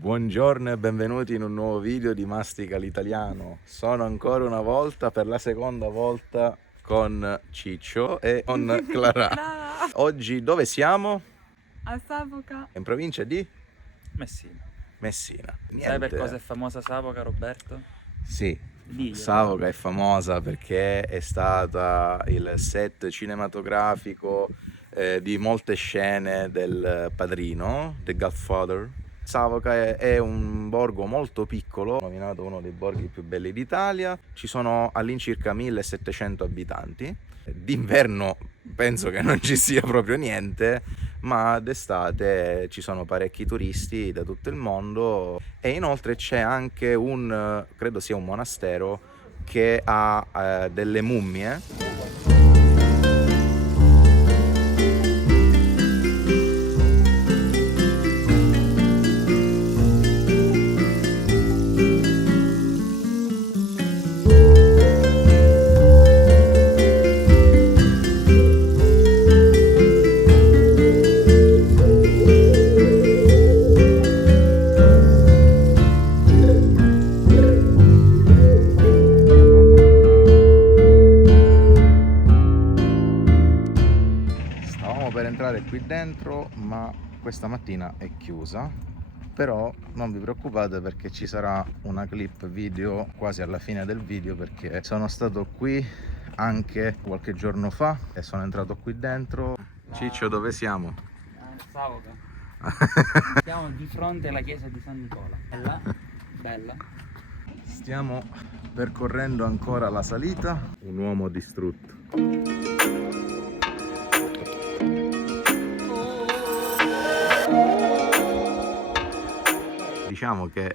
Buongiorno e benvenuti in un nuovo video di Mastica l'Italiano. Sono ancora una volta, per la seconda volta, con Ciccio e con Clara. Oggi dove siamo? A Savoca. In provincia di Messina. Messina. Sai per cosa è famosa Savoca, Roberto? Sì, Diglielo. Savoca è famosa perché è stata il set cinematografico di molte scene del Padrino, The Godfather. Savoca è un borgo molto piccolo, nominato uno dei borghi più belli d'Italia. Ci sono all'incirca 1700 abitanti. D'inverno penso che non ci sia proprio niente, ma d'estate ci sono parecchi turisti da tutto il mondo e inoltre c'è anche credo sia un monastero che ha delle mummie. Per entrare qui dentro, ma questa mattina è chiusa, però non vi preoccupate perché ci sarà una clip video quasi alla fine del video, perché sono stato qui anche qualche giorno fa e sono entrato qui dentro. Ciccio, dove siamo? Savoca. Siamo di fronte alla chiesa di San Nicola. Bella, bella. Stiamo percorrendo ancora la salita. Un uomo distrutto. Diciamo che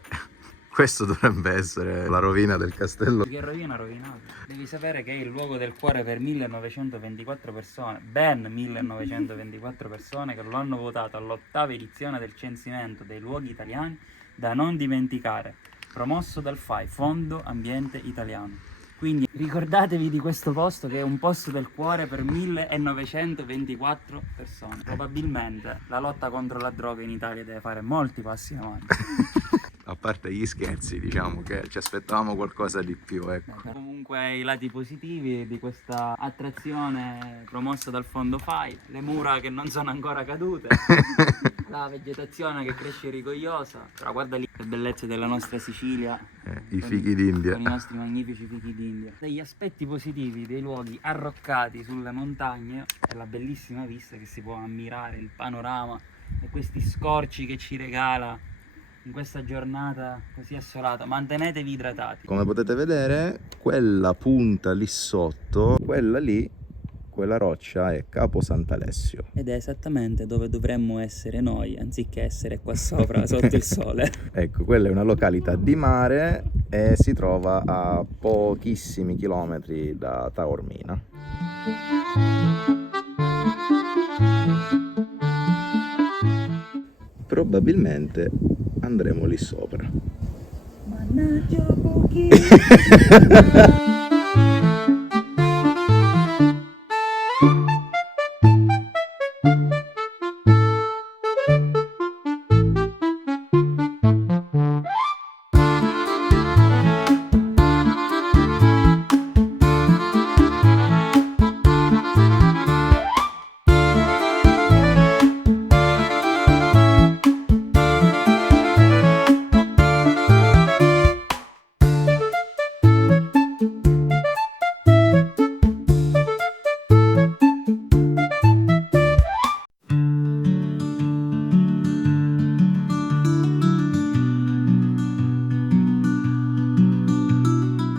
questo dovrebbe essere la rovina del castello. Che rovina rovinato. Devi sapere che è il luogo del cuore per 1924 persone, ben 1924 persone che lo hanno votato all'8ª edizione del censimento dei luoghi italiani da non dimenticare, promosso dal FAI, Fondo Ambiente Italiano. Quindi ricordatevi di questo posto, che è un posto del cuore per 1924 persone. Probabilmente la lotta contro la droga in Italia deve fare molti passi in avanti. A parte gli scherzi, diciamo che ci aspettavamo qualcosa di più, ecco. Comunque i lati positivi di questa attrazione promossa dal fondo FAI: le mura che non sono ancora cadute, la vegetazione che cresce rigogliosa. Però guarda lì le bellezze della nostra Sicilia, I fichi d'India. con i nostri magnifici fichi d'India. Degli aspetti positivi dei luoghi arroccati sulle montagne è la bellissima vista che si può ammirare, il panorama e questi scorci che ci regala in questa giornata così assolata. Mantenetevi idratati. Come potete vedere, quella punta lì sotto, quella roccia è Capo Sant'Alessio. Ed è esattamente dove dovremmo essere noi, anziché essere qua sopra sotto il sole. Ecco, quella è una località di mare e si trova a pochissimi chilometri da Taormina. Probabilmente andremo lì sopra. Mannaggia pochi.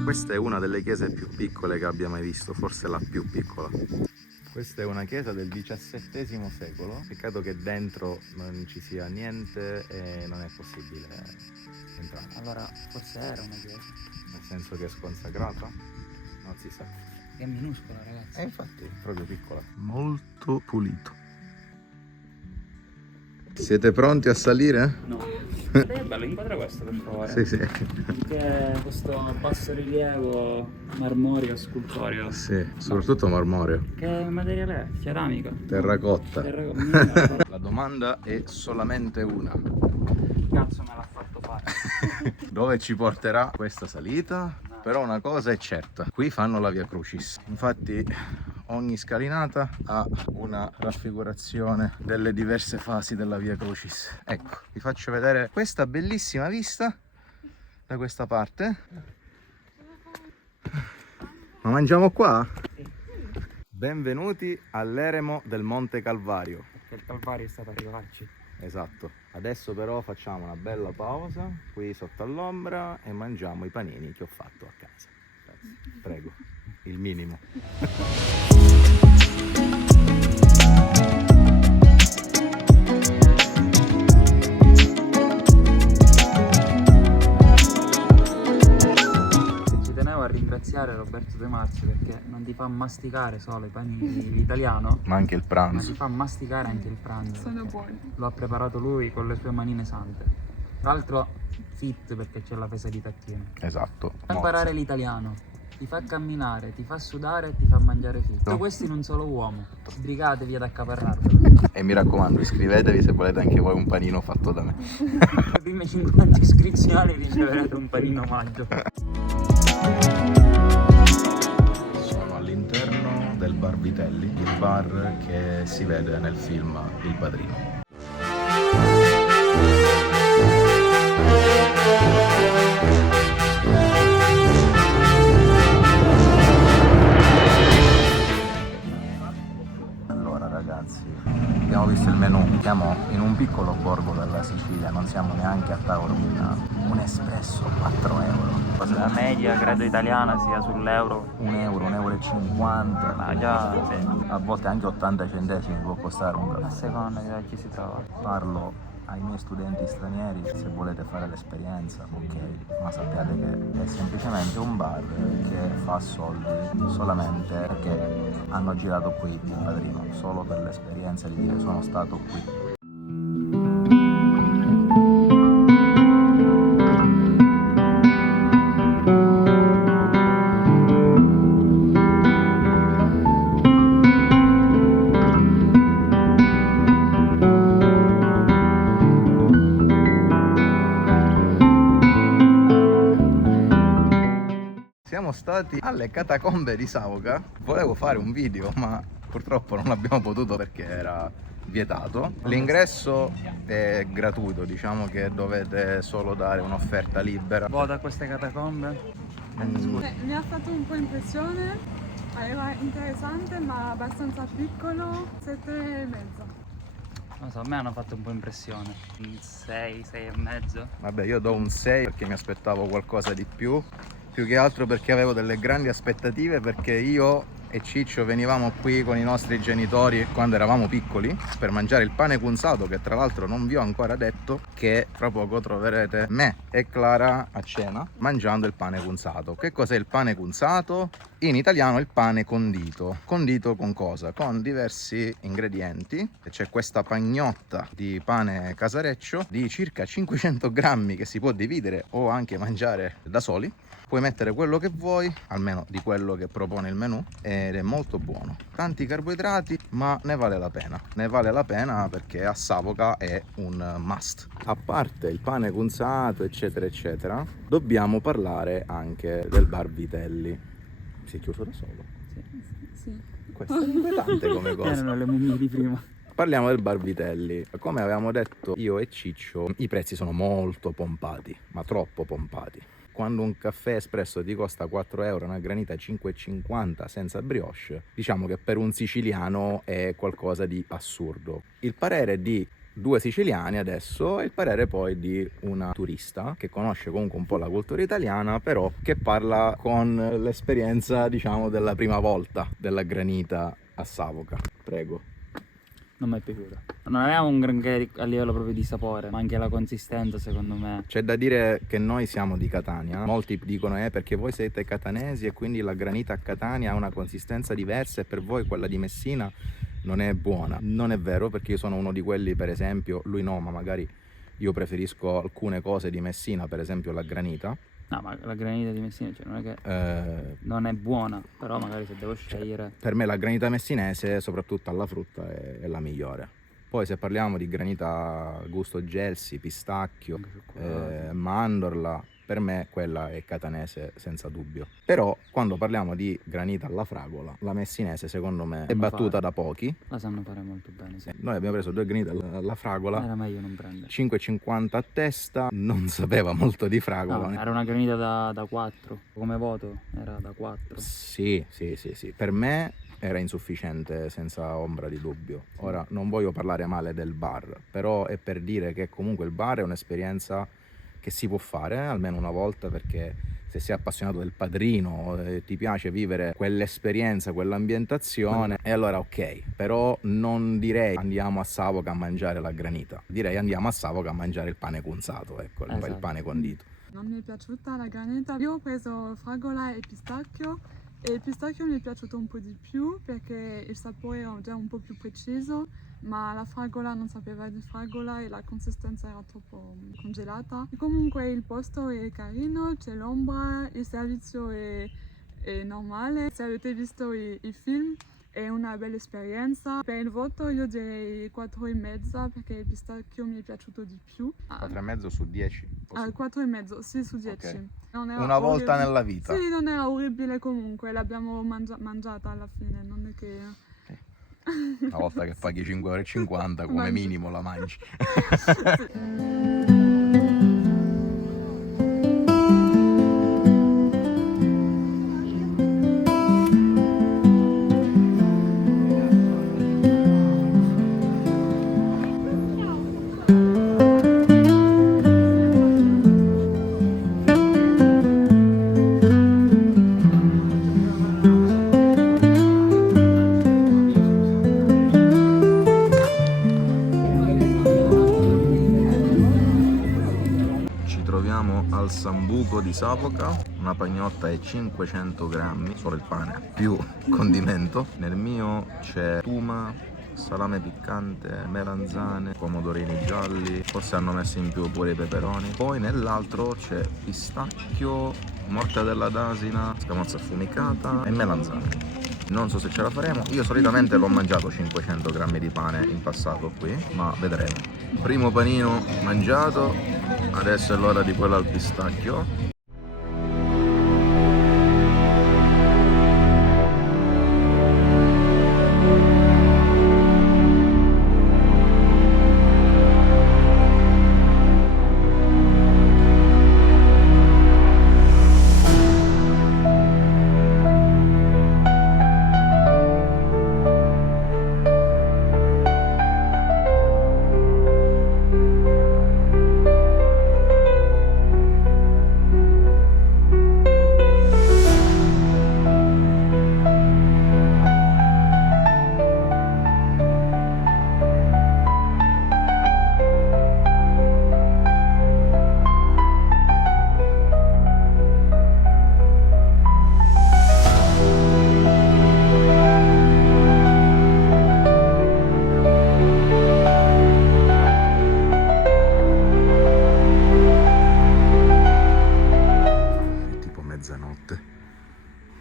Questa è una delle chiese più piccole che abbia mai visto, forse la più piccola. Questa è una chiesa del XVII secolo, peccato che dentro non ci sia niente e non è possibile entrare. Allora, forse era una chiesa. Nel senso che è sconsacrata? Non si sa. È minuscola, ragazzi. Infatti, è proprio piccola. Molto pulito. Siete pronti a salire? No. È bello, inquadra questo per favore. Sì, sì. Perché questo basso rilievo marmoreo, scultoreo. Sì, soprattutto marmoreo. Che materiale è? Ceramica? Terracotta. Terracotta. La domanda è solamente una. Cazzo me l'ha fatto dove ci porterà questa salita. Però una cosa è certa, qui fanno la Via Crucis. Infatti ogni scalinata ha una raffigurazione delle diverse fasi della Via Crucis. Ecco, vi faccio vedere questa bellissima vista da questa parte. Ma mangiamo qua? Benvenuti all'eremo del Monte Calvario. Perché il Calvario è stato arrivarci. Esatto, adesso però facciamo una bella pausa qui sotto all'ombra e mangiamo i panini che ho fatto a casa. Prego, il minimo. A ringraziare Roberto De Marzio perché non ti fa masticare solo i panini l'italiano, Ma anche il ma pranzo. ti fa masticare anche il pranzo. Sono buoni. Lo ha preparato lui con le sue manine sante. Tra l'altro fit perché c'è la fesa di tacchino. Esatto. Fa imparare l'italiano, ti fa camminare, ti fa sudare e ti fa mangiare fit. Tutto questo in un solo uomo. Sbrigatevi ad accaparrarvelo. E mi raccomando, iscrivetevi se volete anche voi un panino fatto da me. Le prime 50 iscrizioni riceverete un panino omaggio. Sono all'interno del Bar Vitelli, il bar che si vede nel film Il Padrino. Allora ragazzi, abbiamo visto il menù, siamo in un piccolo borgo della Sicilia, non siamo neanche a Taormina. Un espresso 4 euro. La media credo italiana sia sull'euro. 1 euro, 1,50 euro. Ma già, sì. A volte anche 80 centesimi può costare un A caffè. seconda di dove ci si trova. Parlo ai miei studenti stranieri, se volete fare l'esperienza, ok, ma sappiate che è semplicemente un bar che fa soldi solamente perché hanno girato qui Il Padrino, solo per l'esperienza di dire sono stato qui. Siamo stati alle catacombe di Savoca, volevo fare un video ma purtroppo non abbiamo potuto perché era vietato. L'ingresso è gratuito, diciamo che dovete solo dare un'offerta libera. Vota queste catacombe? Mi ha fatto un po' impressione, era interessante ma abbastanza piccolo, 7,5. Non so, a me hanno fatto un po' impressione. 6, 6 e mezzo. Vabbè, io do un 6 perché mi aspettavo qualcosa di più che altro perché avevo delle grandi aspettative, perché io e Ciccio venivamo qui con i nostri genitori quando eravamo piccoli per mangiare il pane cunzato, che tra l'altro non vi ho ancora detto che tra poco troverete me e Clara a cena mangiando il pane cunzato. Che cos'è il pane cunzato? In italiano il pane condito. Condito con cosa? Con diversi ingredienti. C'è questa pagnotta di pane casareccio di circa 500 grammi che si può dividere o anche mangiare da soli. Puoi mettere quello che vuoi, almeno di quello che propone il menù, ed è molto buono. Tanti carboidrati, ma ne vale la pena. Ne vale la pena perché a Savoca è un must. A parte il pane cunzato, eccetera, eccetera, dobbiamo parlare anche del Bar Vitelli. Si è chiuso da solo? Sì. Questo è inquietante come cosa. Erano le mummie di prima. Parliamo del Bar Vitelli. Come avevamo detto io e Ciccio, i prezzi sono molto pompati, ma troppo pompati. Quando un caffè espresso ti costa 4 euro, una granita 5,50 senza brioche, diciamo che per un siciliano è qualcosa di assurdo. Il parere di 2 siciliani adesso è il parere poi di una turista che conosce comunque un po' la cultura italiana, però che parla con l'esperienza, diciamo, della prima volta della granita a Savoca. Prego. Non mi è piaciuta. Non aveva un granché a livello proprio di sapore, ma anche la consistenza secondo me. C'è da dire che noi siamo di Catania. Molti dicono perché voi siete catanesi e quindi la granita a Catania ha una consistenza diversa e per voi quella di Messina non è buona. Non è vero, perché io sono uno di quelli, per esempio, lui no, ma magari io preferisco alcune cose di Messina, per esempio la granita. No, ma la granita di Messina, cioè, non è che non è buona, però magari se devo scegliere. Per me la granita messinese, soprattutto alla frutta, è la migliore. Poi se parliamo di granita gusto gelsi, pistacchio, Cioccolato. mandorla, per me quella è catanese senza dubbio. Però quando parliamo di granita alla fragola, la messinese secondo me è Sanno battuta fare. da pochi. La sanno fare molto bene, sì. Noi abbiamo preso 2 granite alla fragola, Era meglio non prendere. 5,50 a testa, non sapeva molto di fragola. No, era una granita da 4. Come voto era da 4. Sì. Per me era insufficiente senza ombra di dubbio. Ora non voglio parlare male del bar, però è per dire che comunque il bar è un'esperienza che si può fare almeno una volta, perché se sei appassionato del Padrino, ti piace vivere quell'esperienza, quell'ambientazione, e allora ok, però non direi andiamo a Savoca a mangiare la granita, direi andiamo a Savoca a mangiare il pane cunzato, ecco, il Esatto. pane condito. Non mi è piaciuta la granita. Io ho preso fragola e il pistacchio mi è piaciuto un po' di più perché il sapore era già un po' più preciso, ma la fragola non sapeva di fragola e la consistenza era troppo congelata. E comunque il posto è carino, c'è l'ombra, il servizio è normale. Se avete visto i film è una bella esperienza. Per il voto io direi 4,5 perché il pistacchio mi è piaciuto di più. 4,5 su 10. 4,5, sì, su 10. Ok. Non era Una volta orribile. nella vita. Sì, non era orribile comunque, l'abbiamo mangiata alla fine, non è che... Una volta che paghi 5,50 € come Mangi. minimo la mangi. Ci troviamo al Sambuco di Savoca, una pagnotta è 500 grammi, solo il pane, più condimento. Nel mio c'è tuma, salame piccante, melanzane, pomodorini gialli, forse hanno messo in più pure i peperoni. Poi nell'altro c'è pistacchio, mortadella d'asina, scamozza affumicata e melanzane. Non so se ce la faremo, io solitamente l'ho mangiato 500 grammi di pane in passato qui, ma vedremo. Primo panino mangiato, adesso è l'ora di quello al pistacchio.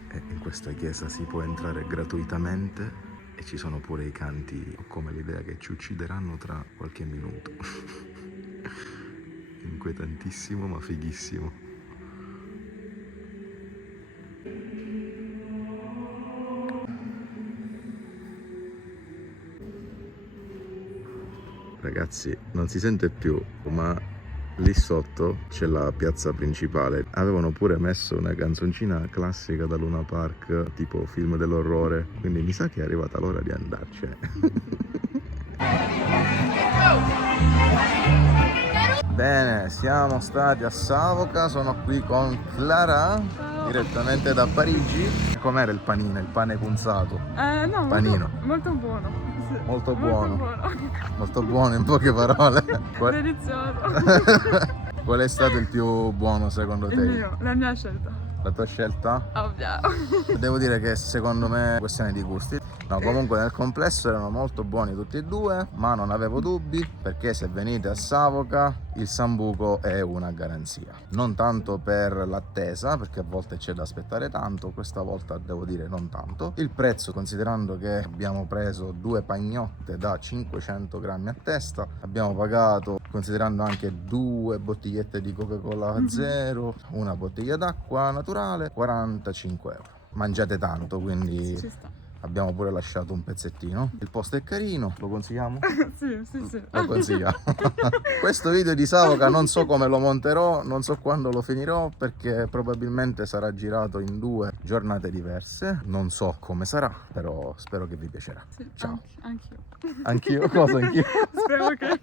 E in questa chiesa si può entrare gratuitamente e ci sono pure i canti. Ho come l'idea che ci uccideranno tra qualche minuto. Inquietantissimo ma fighissimo. Ragazzi, non si sente più, ma lì sotto c'è la piazza principale. Avevano pure messo una canzoncina classica da Luna Park, tipo film dell'orrore, quindi mi sa che è arrivata l'ora di andarcene. Bene, siamo stati a Savoca, sono qui con Clara, direttamente da Parigi. Com'era il panino, il pane cunzato? No, Panino. molto buono. Sì, Molto buono. buono. Molto buono in poche parole. Delizioso. Qual è stato il più buono secondo te? Il mio, la mia scelta. La tua scelta? Ovvio. Devo dire che secondo me è questione di gusti. No, comunque nel complesso erano molto buoni tutti e due, ma non avevo dubbi perché se venite a Savoca il sambuco è una garanzia. Non tanto per l'attesa, perché a volte c'è da aspettare tanto, questa volta devo dire non tanto. Il prezzo, considerando che abbiamo preso 2 pagnotte da 500 grammi a testa, abbiamo pagato, considerando anche 2 bottigliette di Coca-Cola zero, una bottiglia d'acqua naturale, 45 euro. Mangiate tanto, quindi Ci sta. abbiamo pure lasciato un pezzettino. Il posto è carino, lo consigliamo? Sì. Lo consigliamo. Questo video di Savoca non so come lo monterò, non so quando lo finirò, perché probabilmente sarà girato in 2 giornate diverse. Non so come sarà, però spero che vi piacerà. Sì, Ciao. anch'io. Anch'io? Cosa anch'io? Spero che...